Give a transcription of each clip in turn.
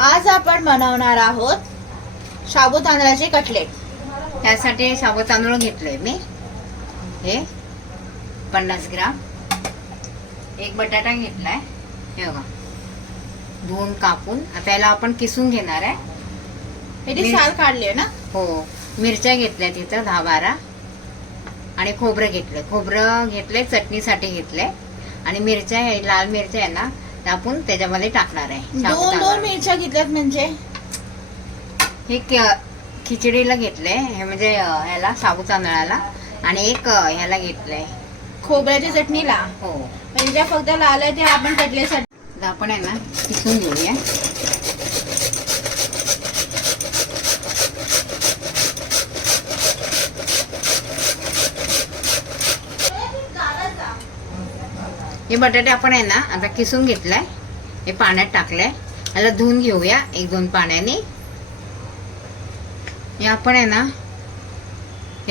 आज आपण बनवणार आहोत शाबू तांदळाचे कटलेट. त्यासाठी शाबू तांदूळ घेतलोय मी. हे पन्नास ग्राम. एक बटाटा घेतलाय. हे बघा. धुवून कापून. आता याला आपण किसून घेणार आहे. मी- साल काढली ना? हो. मिरच्या घेतल्या तिथं दहा बारा. आणि खोबरं घेतलंय. खोबरं घेतलंय चटणीसाठी घेतलंय. आणि मिरच्या हे लाल मिरच्या आहे ना आपण त्याच्यामध्ये टाकणार आहे. दोन दोन. मिरच्या घेतल्यात म्हणजे? हे खिचडीला घेतलंय. हे म्हणजे ह्याला साबू तांदळाला. आणि एक ह्याला घेतलंय. खोबऱ्याच्या चटणीला? हो. म्हणजे फक्त लाल आहे त्या आपण कटलेटसाठी तर आपण आहे ना किसून घेऊया. हे बटाटे आपण आहे ना आता किसून घेतलाय. हे पाण्यात टाकलंय. याला धुवून घेऊया एक दोन पाण्याने. हे आपण आहे ना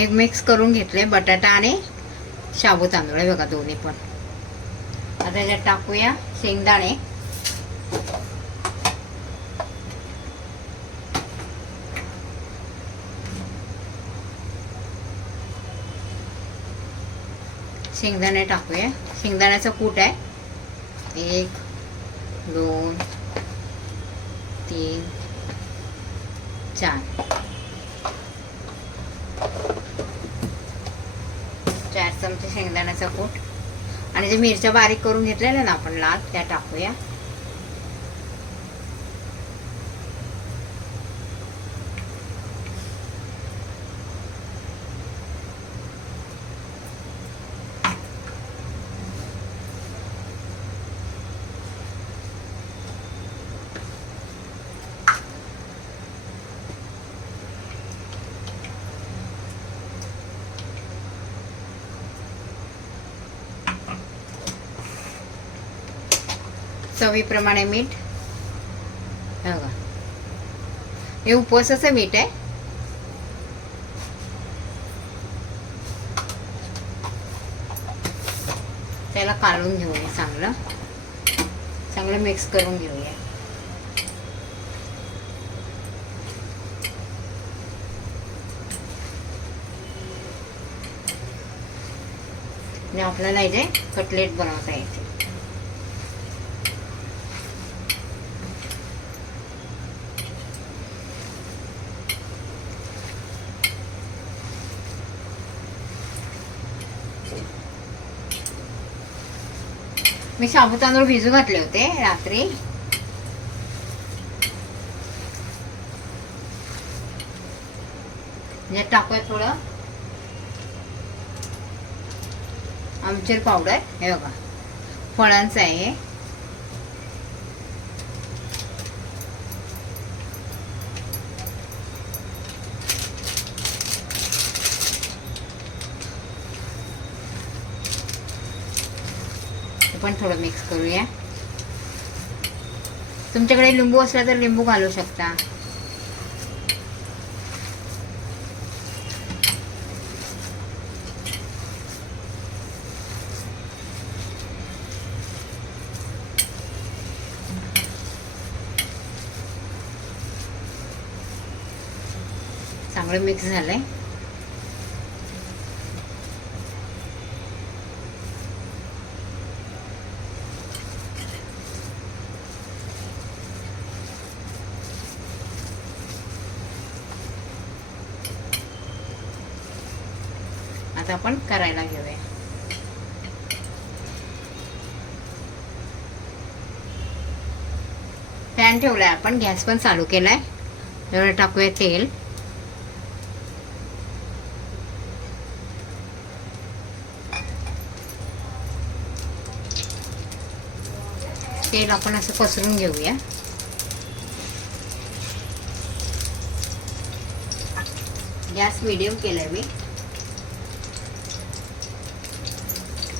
एक मिक्स करून घेतलंय बटाटा आणि शाबू तांदूळ आहे बघा दोन्ही पण. आता याच्यात टाकूया शेंगदाणे. शेंगदाणे टाकूया. शेंगदाण्याचा कूट आहे. एक दोन तीन चार. चार चमचे शेंगदाण्याचा कूट. आणि जे मिरच्या बारीक करून घेतलेल्या ना आपण लाल त्या टाकूया. चवीप्रमाणे मीठ. हे बघा. हे उपवासाचं मीठ आहे. त्याला काढून घेऊया चांगलं. चांगलं मिक्स करून घेऊया. आपल्याला इथे कटलेट बनवता येते. मी शाबू तांदूळ भिजू घातले होते रात्री. यात टाकूया थोडं. आमचेर पावडर हे बघा. फळांचं आहे पण थोडं मिक्स करूया. तुमच्याकडे लिंबू असला तर लिंबू घालू शकता. चांगलं मिक्स झालंय. आता आपण करायला घेऊया. पॅन ठेवलाय आपण गॅस पण चालू केलाय. एवढं टाकूया तेल. तेल आपण असं पसरून घेऊया. गॅस मिडियम केलाय मी.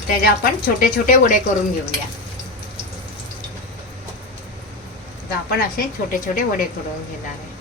त्याचे आपण छोटे छोटे वडे करून घेऊया. तर आपण असे छोटे छोटे वडे करून घेणार आहे.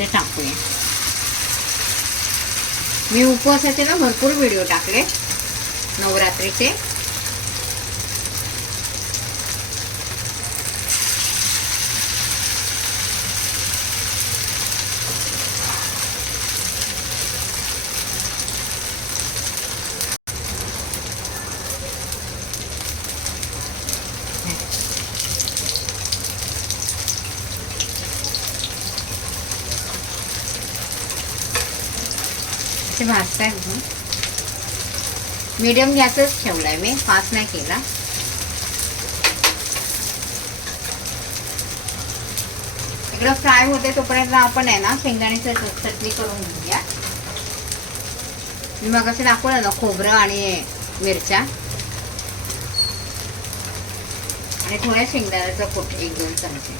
असे टाकूया मी उपवासाचे ना भरपूर व्हिडिओ टाकले नवरात्रीचे. ते भाजताय मिडियम गॅसच आहे मी फास्ट नाही केला. इकडं फ्राय होते तोपर्यंत आपण आहे ना शेंगदाण्याची चटणी करून घेऊया. मी मग असं दाखवलं ना खोबरं आणि मिरच्या. आणि थोड्या शेंगदाण्याचं पोट एक दोन चमचे.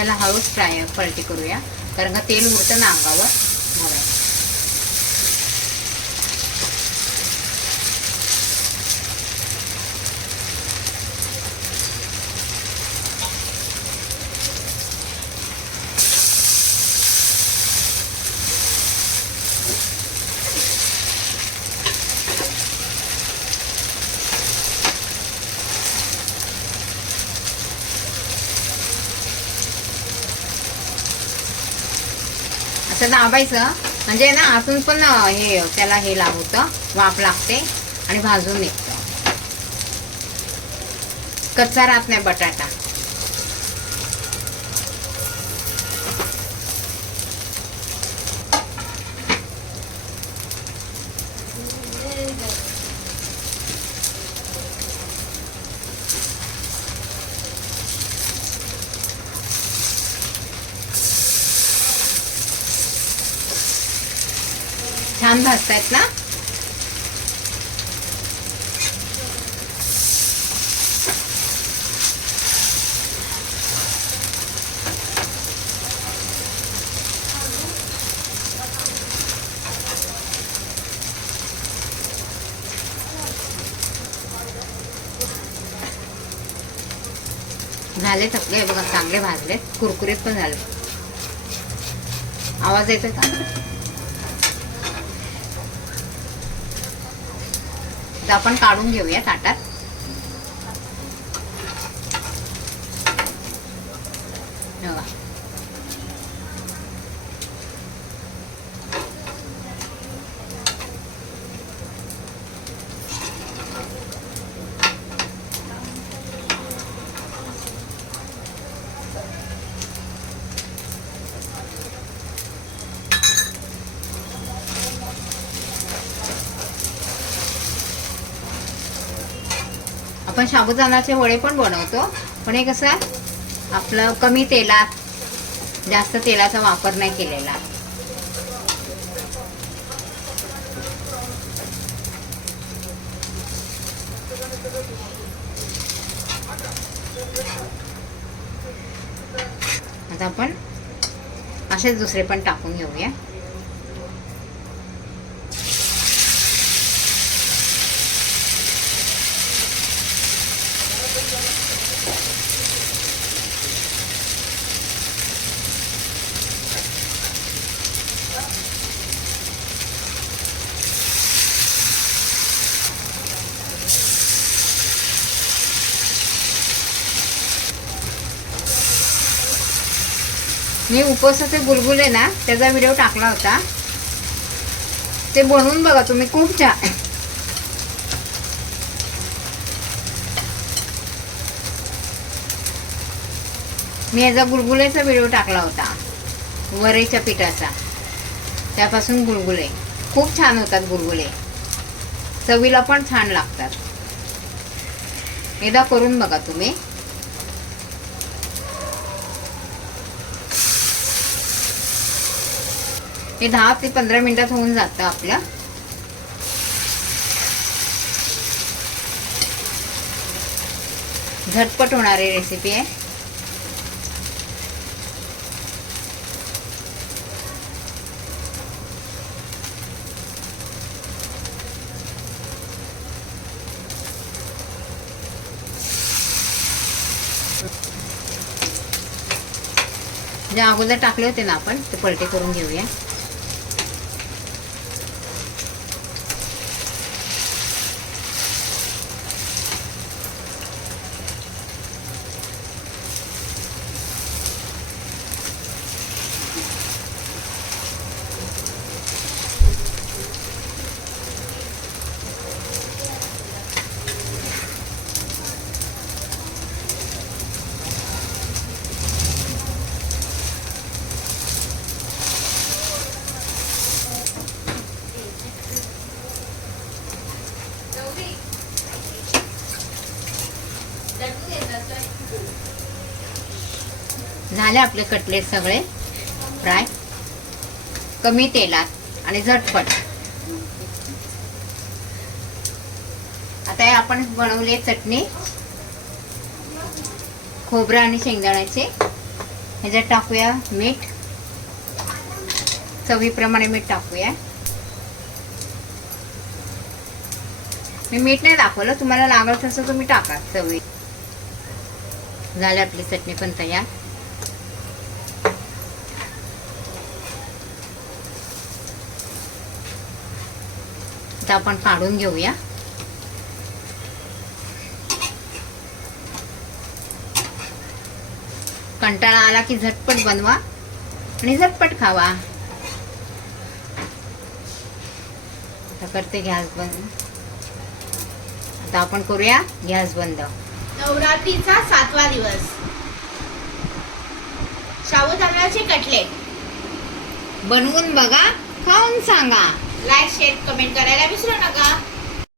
त्याला हळूच फ्राय पलटी करूया. कारण का तेल उरतं ना अंगावर म्हणून. असं दाबायचं. म्हणजे ना आतून पण हे त्याला हे लागतं. वाफ लागते आणि भाजून निघतं. कच्चा राहत नाही बटाटा. छान भाजतायत ना? झाले थकले बघा चांगले भाजले कुरकुरीत पण झाले. आवाज येतोय का? तर आपण काढून घेऊया ताटात बघा. आपण साबुदाणाचे वडे पण बनवतो. पण हे कसं आपलं कमी तेलात जास्त तेलाचा वापर नाही केलेला. आता आपण असेच दुसरे पण टाकून घेऊया. मी उपवासाचे गुलगुले ना त्याचा व्हिडिओ टाकला होता. ते बनवून बघा तुम्ही खूप छान मी याचा गुलगुलेचा व्हिडिओ टाकला होता. वरेच्या पिठाचा. त्यापासून गुलगुले. खूप छान होतात गुलगुले. चवीला पण छान लागतात. एकदा करून बघा तुम्ही. हे दहा ते पंधरा मिनिटात होऊन जातं आपलं. झटपट होणारी रेसिपी आहे. जे अगोदर टाकले होते ना आपण ते पलटे करून घेऊया. झाले आपले कटलेट सगळे. फ्राय. कमी तेलात आणि झटपट. आता हे आपण बनवले चटणी. खोबरं आणि शेंगदाण्याचे. ह्याच्यात टाकूया मीठ. चवीप्रमाणे मीठ टाकूया. मी मीठ नाही दाखवलं तुम्हाला लागत तसं तुम्ही टाका चवी. झाले आपली चटणी पण तयार. आता आपण काढून घेऊया. कंटाळा आला की झटपट बनवा आणि झटपट खावा. आता करते गॅस बंद. आता आपण करूया गॅस बंद. नवरात्रीचा सातवा दिवस. साबुदाण्याचे कटलेट बनवून बघा खाऊन सांगा. लाईक शेअर कमेंट करायला विसरू नका.